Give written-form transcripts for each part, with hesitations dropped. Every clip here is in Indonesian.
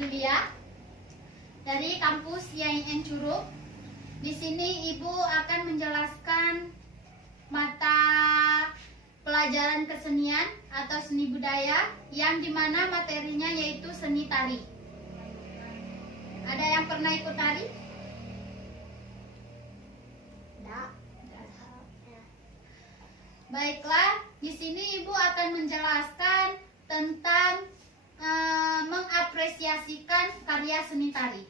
Julia dari kampus IAIN Curug. Di sini Ibu akan menjelaskan mata pelajaran kesenian atau seni budaya yang dimana materinya yaitu seni tari. Ada yang pernah ikut tari? Baiklah, di sini Ibu akan menjelaskan tentang mengapresiasikan karya seni tari.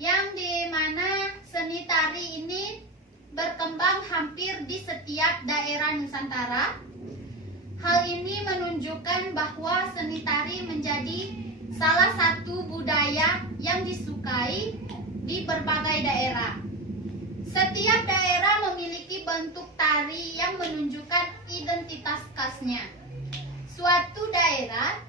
Yang dimana seni tari ini berkembang hampir di setiap daerah Nusantara. Hal ini menunjukkan bahwa seni tari menjadi salah satu budaya yang disukai di berbagai daerah. Setiap daerah memiliki bentuk tari yang menunjukkan identitas khasnya suatu daerah.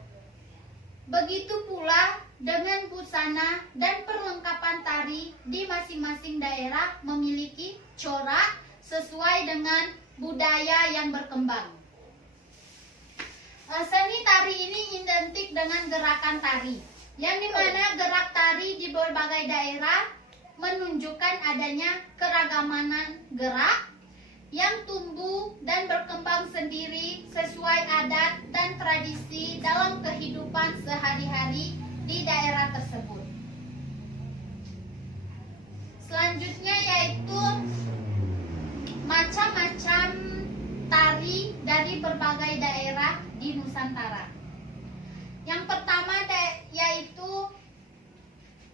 Begitu pula dengan busana dan perlengkapan tari di masing-masing daerah memiliki corak sesuai dengan budaya yang berkembang. Seni tari ini identik dengan gerakan tari, yang dimana gerak tari di berbagai daerah menunjukkan adanya keragaman gerak yang tumbuh dan berkembang sendiri sesuai adat dan tradisi dalam kehidupan sehari-hari di daerah tersebut. Selanjutnya yaitu macam-macam tari dari berbagai daerah di Nusantara. Yang pertama yaitu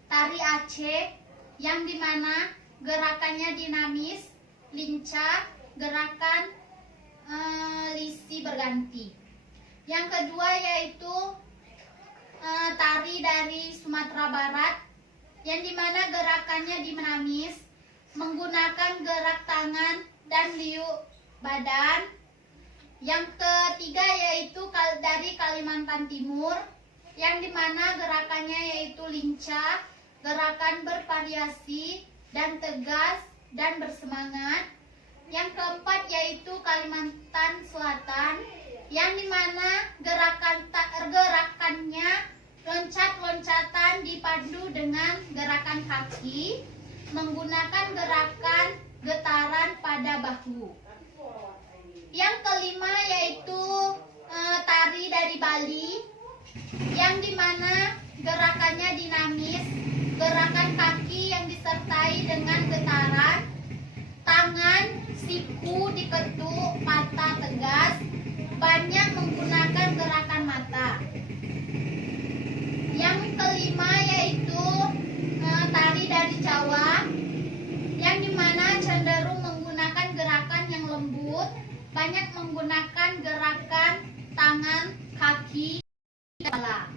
tari Aceh, yang dimana gerakannya dinamis, lincah, gerakan lisi berganti. Yang kedua yaitu tari dari Sumatera Barat, yang dimana gerakannya dinamis, menggunakan gerak tangan dan liuk badan. Yang ketiga yaitu dari Kalimantan Timur, yang dimana gerakannya yaitu lincah, gerakan bervariasi dan tegas dan bersemangat. Yang keempat yaitu Kalimantan Selatan, yang dimana gerakannya loncat-loncatan dipandu dengan gerakan kaki, menggunakan gerakan getaran pada bahu. Yang kelima yaitu tari dari Bali, yang dimana gerakannya dinamis, gerakan kaki yang disertai dengan getaran, tangan, siku diketuk, mata tegas, banyak menggunakan gerakan mata. Yang kelima yaitu tari dari Jawa, yang dimana cenderung menggunakan gerakan yang lembut, banyak menggunakan gerakan tangan, kaki, kepala.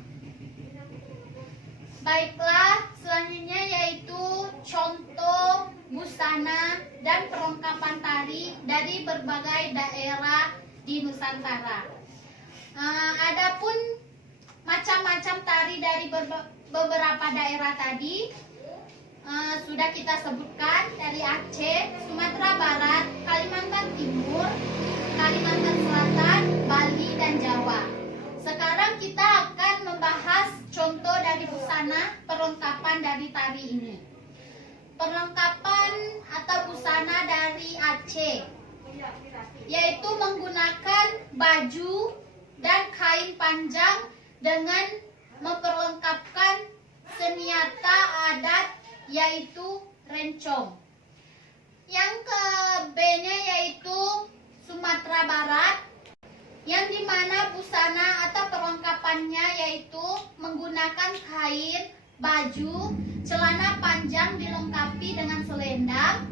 Baiklah, selanjutnya yaitu contoh busana dan perlengkapan tari dari berbagai daerah di Nusantara. Adapun macam-macam tari dari beberapa daerah tadi sudah kita sebutkan, dari Aceh, Sumatera Barat, Kalimantan Timur, Kalimantan Selatan, Bali, dan Jawa. Sekarang kita akan membahas contoh dari busana perlengkapan dari tari ini. Perlengkapan atau busana dari Aceh yaitu menggunakan baju dan kain panjang dengan memperlengkapkan senjata adat yaitu rencong. Yang ke-B-nya yaitu Sumatera Barat, yang dimana busana atau perlengkapannya yaitu menggunakan kain, baju, celana panjang dilengkapi dengan selendang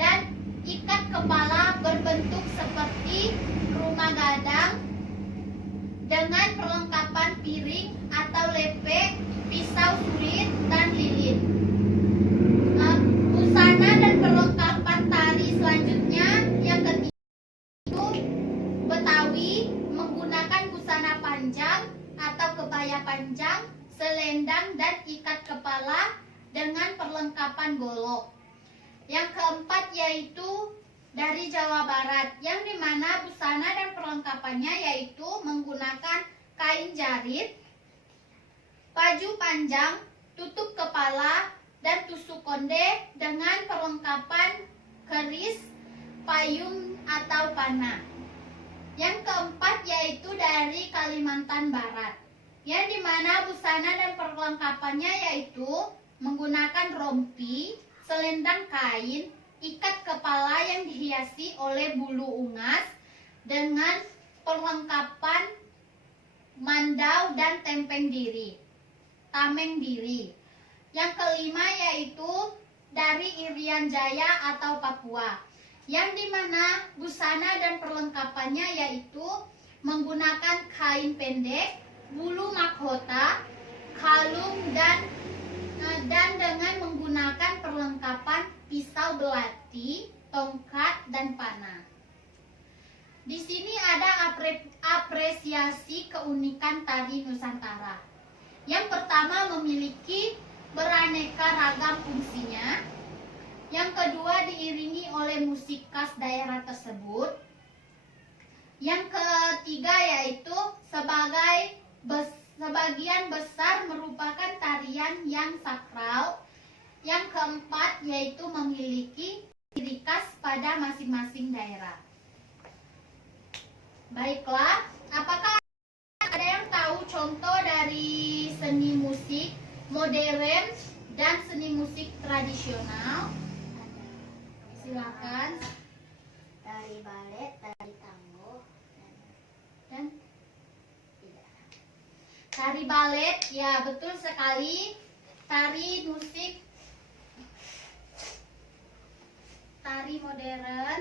dan ikat kepala berbentuk seperti rumah gadang dengan perlengkapan piring atau lepek, pisau surit, dan lilin. Busana dan perlengkapan tari selanjutnya yang ketiga itu Betawi, menggunakan busana panjang atau kebaya panjang, selendang, dan ikat kepala dengan perlengkapan golok. Yang keempat yaitu dari Jawa Barat, yang dimana busana dan perlengkapannya yaitu menggunakan kain jarit, baju panjang, tutup kepala, dan tusuk konde dengan perlengkapan keris, payung atau panah. Yang keempat yaitu dari Kalimantan Barat, yang dimana busana dan perlengkapannya yaitu menggunakan rompi, selendang kain, ikat kepala yang dihiasi oleh bulu unggas dengan perlengkapan mandau dan tameng diri. Yang kelima yaitu dari Irian Jaya atau Papua, yang dimana busana dan perlengkapannya yaitu menggunakan kain pendek, bulu mahkota, kalung dan dengan menggunakan perlengkapan pisau belati, tongkat dan panah. Di sini ada apresiasi keunikan tari Nusantara. Yang pertama memiliki beraneka ragam fungsinya. Yang kedua diiringi oleh musik khas daerah tersebut. Yang ketiga yaitu sebagian besar merupakan tarian yang sakral. Yang keempat yaitu memiliki ciri khas pada masing-masing daerah. Baiklah, apakah ada yang tahu contoh dari seni musik modern dan seni musik tradisional? Silakan. Tari balet, tari tango, Dan tidak. Tari balet, ya betul sekali. Tari musik, tari modern.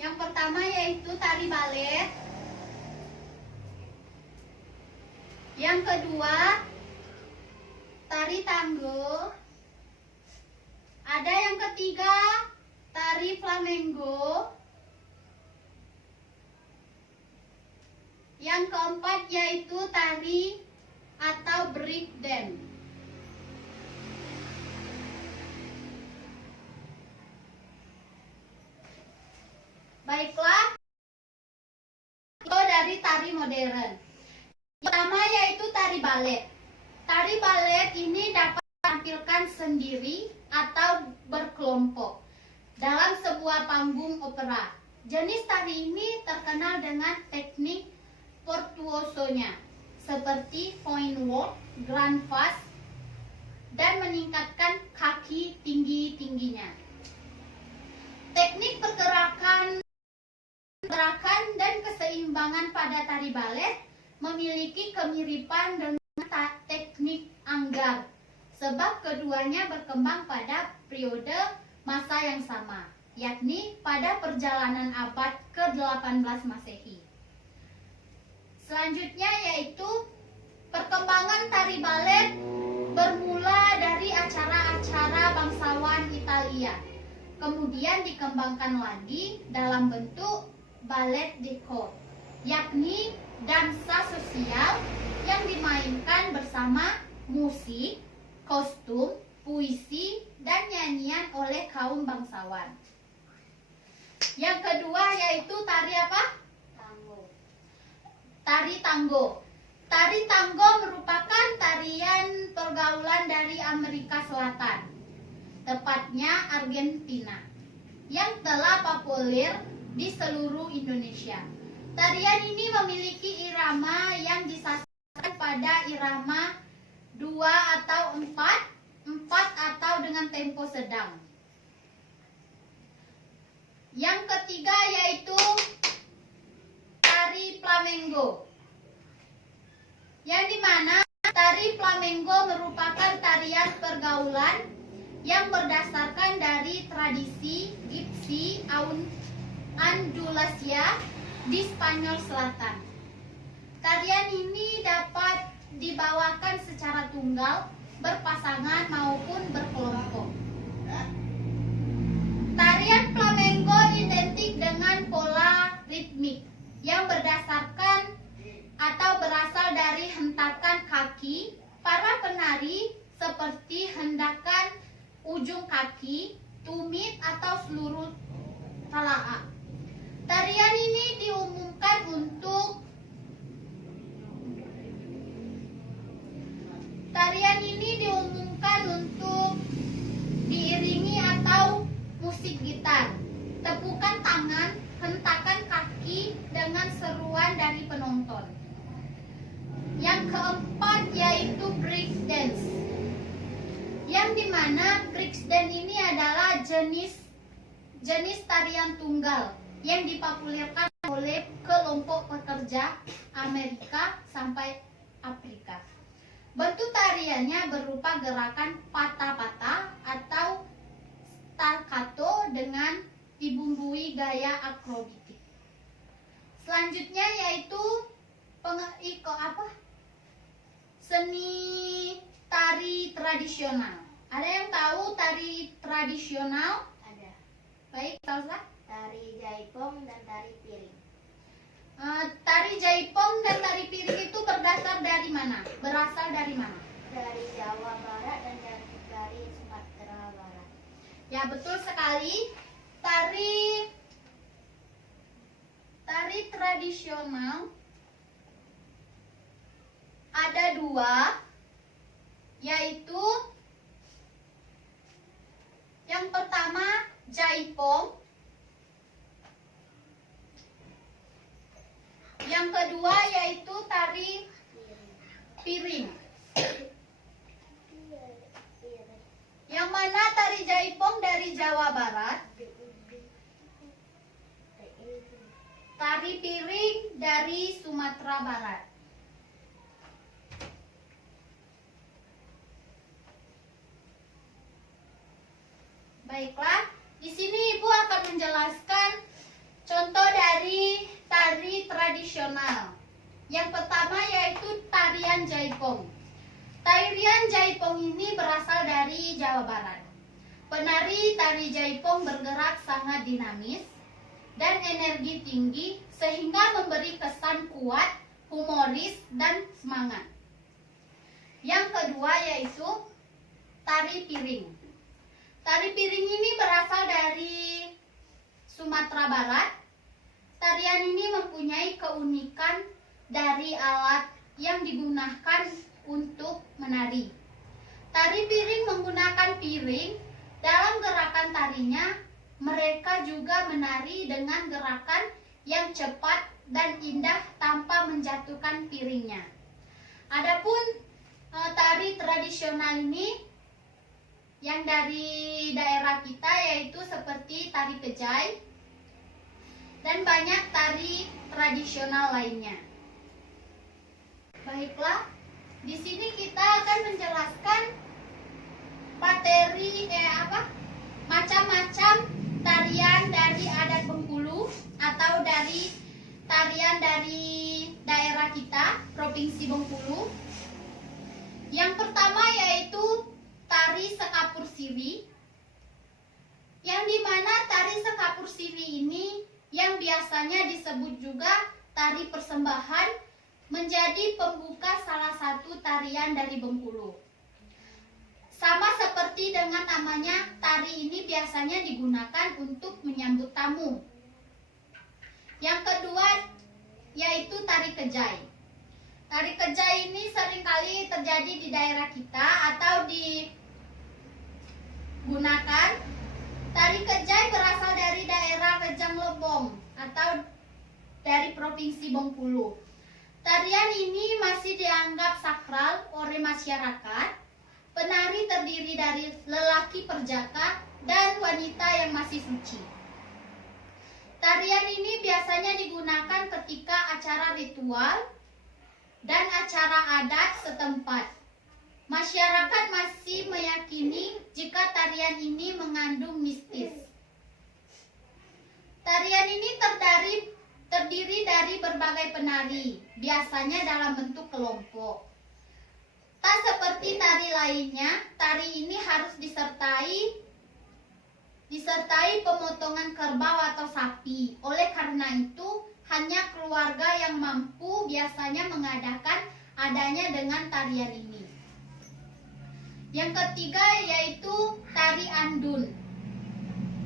Yang pertama yaitu tari balet. Yang kedua tari tango. Ada yang ketiga, tari flamenco. Yang keempat yaitu tari atau break dance. Baiklah, itu dari tari modern. Yang pertama yaitu tari balet. Tari balet ini dapat ditampilkan sendiri atau berkelompok dalam sebuah panggung opera. Jenis tari ini terkenal dengan teknik virtuosonya seperti fine walk, grand pas, dan meningkatkan kaki tinggi-tingginya. Teknik pergerakan dan keseimbangan pada tari balet memiliki kemiripan dengan teknik anggar, sebab keduanya berkembang pada periode masa yang sama, yakni pada perjalanan abad ke-18 Masehi. Selanjutnya yaitu perkembangan tari balet bermula dari acara-acara bangsawan Italia, kemudian dikembangkan lagi dalam bentuk ballet de corps, yakni dansa sosial yang dimainkan bersama musik, kostum, puisi, dan nyanyian oleh kaum bangsawan. Yang kedua yaitu tari apa? tango. Tari tango. Tari tango merupakan tarian pergaulan dari Amerika Selatan, tepatnya Argentina, yang telah populer di seluruh Indonesia. Tarian ini memiliki irama yang disasarkan pada irama 2 atau 4 atau dengan tempo sedang. Yang ketiga yaitu tari flamenco, yang dimana tari flamenco merupakan tarian pergaulan yang berdasarkan dari tradisi Gipsy Andalusia di Spanyol Selatan. Tarian ini dapat dibawakan secara tunggal, berpasangan maupun berkelompok. Tarian flamenco identik dengan pola ritmik yang berdasarkan atau berasal dari hentakan kaki para penari, seperti hendakan ujung kaki, tumit atau seluruh telapak. Tarian ini diumumkan untuk yang dimana breakdance ini adalah jenis tarian tunggal yang dipopulerkan oleh kelompok pekerja Amerika sampai Afrika. Bentuk tariannya berupa gerakan patah-patah atau staccato dengan dibumbui gaya akrobatik. Selanjutnya yaitu seni tari tradisional. Ada yang tahu tari tradisional? Ada. Baik, Salsa. Tari jaipong dan tari piring. Tari jaipong dan tari piring itu berasal dari mana? Dari Jawa Barat dan dari Sumatera Barat. Ya, betul sekali. Tari tradisional ada dua, yaitu yang pertama jaipong, yang kedua yaitu tari piring. Yang mana tari jaipong dari Jawa Barat, tari piring dari Sumatera Barat. Baiklah, di sini Ibu akan menjelaskan contoh dari tari tradisional. Yang pertama yaitu tarian jaipong. Tarian jaipong ini berasal dari Jawa Barat. Penari tari jaipong bergerak sangat dinamis dan energi tinggi sehingga memberi kesan kuat, humoris, dan semangat. Yang kedua yaitu tari piring. Tari piring ini berasal dari Sumatera Barat. Tarian ini mempunyai keunikan dari alat yang digunakan untuk menari. Tari piring menggunakan piring. Dalam gerakan tarinya, mereka juga menari dengan gerakan yang cepat dan indah tanpa menjatuhkan piringnya. Adapun tari tradisional ini yang dari daerah kita yaitu seperti tari kejai dan banyak tari tradisional lainnya. Baiklah, di sini kita akan menjelaskan macam-macam tarian dari adat Bengkulu atau dari tarian dari daerah kita, Provinsi Bengkulu. Yang pertama yaitu tari sekapur siri, yang dimana tari sekapur siri ini yang biasanya disebut juga tari persembahan menjadi pembuka salah satu tarian dari Bengkulu. Sama seperti dengan namanya, tari ini biasanya digunakan untuk menyambut tamu. Yang kedua yaitu tari kejai. Tari kejai ini seringkali terjadi di daerah kita atau digunakan. Tari kejai berasal dari daerah Rejang Lebong atau dari Provinsi Bengkulu. Tarian ini masih dianggap sakral oleh masyarakat. Penari terdiri dari lelaki perjaka dan wanita yang masih suci. Tarian ini biasanya digunakan ketika acara ritual dan acara adat setempat. Masyarakat masih meyakini jika tarian ini mengandung mistis. Tarian ini terdiri dari berbagai penari, biasanya dalam bentuk kelompok. Tak seperti tari lainnya, tari ini harus disertai pemotongan kerbau atau sapi. Oleh karena itu, hanya keluarga yang mampu biasanya mengadakan adanya dengan tarian ini. Yang ketiga yaitu tari andun.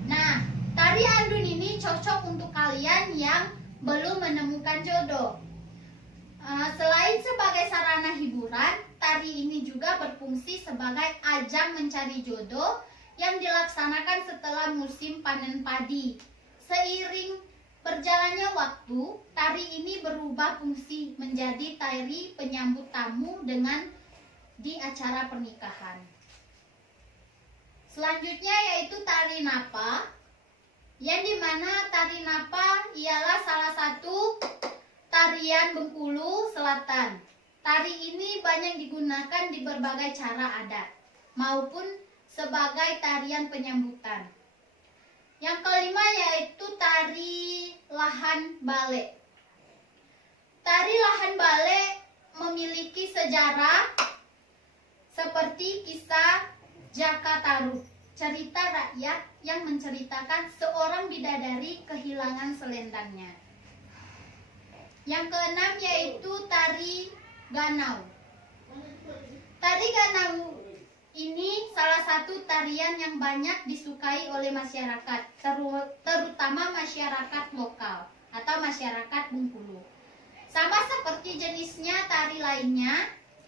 Nah, tari andun ini cocok untuk kalian yang belum menemukan jodoh. Selain sebagai sarana hiburan, tari ini juga berfungsi sebagai ajang mencari jodoh yang dilaksanakan setelah musim panen padi. Seiring berjalannya waktu, tari ini berubah fungsi menjadi tari penyambut tamu di acara pernikahan. Selanjutnya yaitu tari napa, yang dimana tari napa ialah salah satu tarian Bengkulu Selatan. Tari ini banyak digunakan di berbagai cara adat maupun sebagai tarian penyambutan. Yang kelima yaitu tari lahan bale. Tari lahan bale memiliki sejarah seperti kisah Jaka Tarub, cerita rakyat yang menceritakan seorang bidadari kehilangan selendangnya. Yang keenam yaitu tari ganau. Tari ganau ini salah satu tarian yang banyak disukai oleh masyarakat, terutama masyarakat lokal atau masyarakat Bengkulu. Sama seperti jenisnya tari lainnya,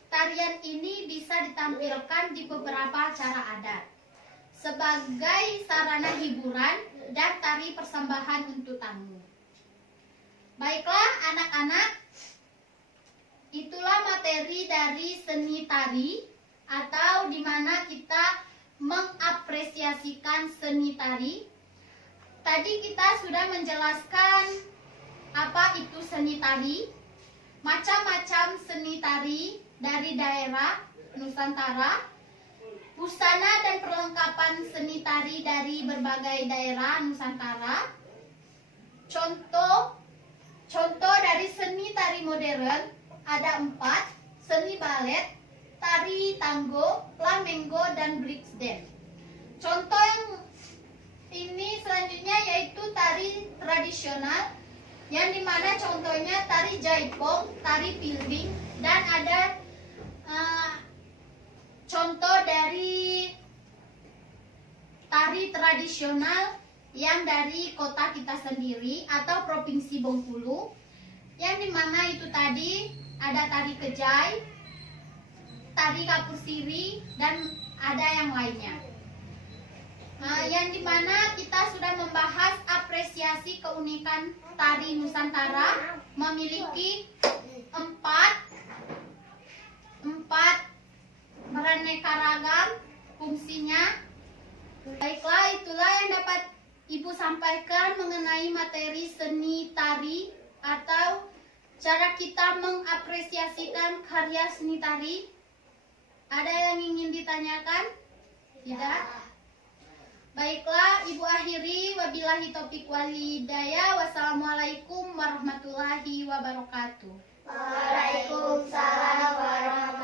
tarian ini bisa ditampilkan di beberapa acara adat sebagai sarana hiburan dan tari persembahan untuk tamu. Baiklah anak-anak, itulah materi dari seni tari atau di mana kita mengapresiasikan seni tari. Tadi kita sudah menjelaskan apa itu seni tari, macam-macam seni tari dari daerah Nusantara, busana dan perlengkapan seni tari dari berbagai daerah Nusantara. Contoh dari seni tari modern ada 4, seni balet, tari tango, flamenco, dan breakdance. Contoh yang ini selanjutnya yaitu tari tradisional, yang dimana contohnya tari jaipong, tari piring, dan ada contoh dari tari tradisional yang dari kota kita sendiri atau provinsi Bengkulu, yang dimana itu tadi ada tari kejai, tari kapur siri, dan ada yang lainnya. Yang dimana kita sudah membahas apresiasi keunikan tari Nusantara memiliki empat beraneka ragam fungsinya. Baiklah, itulah yang dapat Ibu sampaikan mengenai materi seni tari atau cara kita mengapresiasikan karya seni tari. Ada yang ingin ditanyakan? Tidak? Baiklah, Ibu akhiri. Wabillahi taufiq wal hidayah. Wassalamualaikum warahmatullahi wabarakatuh. Waalaikumsalam warahmatullahi